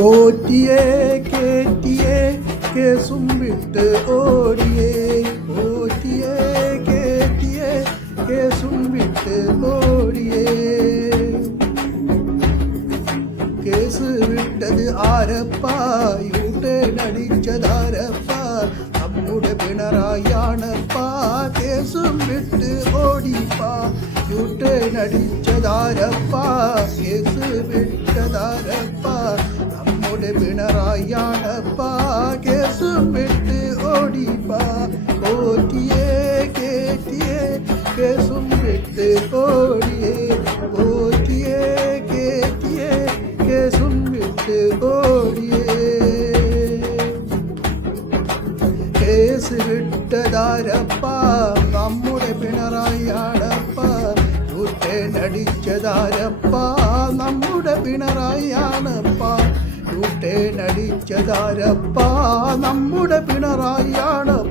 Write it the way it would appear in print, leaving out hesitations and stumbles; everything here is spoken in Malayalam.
പോറ്റിയെ കേറ്റിയെ കേസും വിട്ട് ഓടിയേ. പോറ്റിയെ കേറ്റിയെ കേസും വിട്ട് ഓടിയേ. കേസ് വിട്ടത് ആരപ്പാ, യൂട്ടേണടിച്ചതാരപ്പാ, നമ്മുടെ പിണറായിയാണപ്പാ. കേസും വിട്ട് ഓടിപ്പാ, യൂട്ടേണടിച്ചതാരപ്പാ, കേസ് വിട്ടതാരപ്പാ, നമ്മുടെ പിണറായിയാണപ്പാ. കേസും വിട്ട് ഓടിപ്പാ. പോറ്റിയെ കേറ്റിയെ കേസും വിട്ട് ഓടിയേ. പോറ്റിയെ കേറ്റിയെ കേസും വിട്ട് ഓടിയേ. കേസ് വിട്ടതാരപ്പാ, നമ്മുടെ പിണറായിയാണപ്പാ. യൂട്ടേണടിച്ചതാരപ്പാ, നമ്മുടെ പിണറായിയാണപ്പാ. യൂട്ടേണടിച്ചതാരപ്പാ, നമ്മുടെ പിണറായിയാണപ്പാ.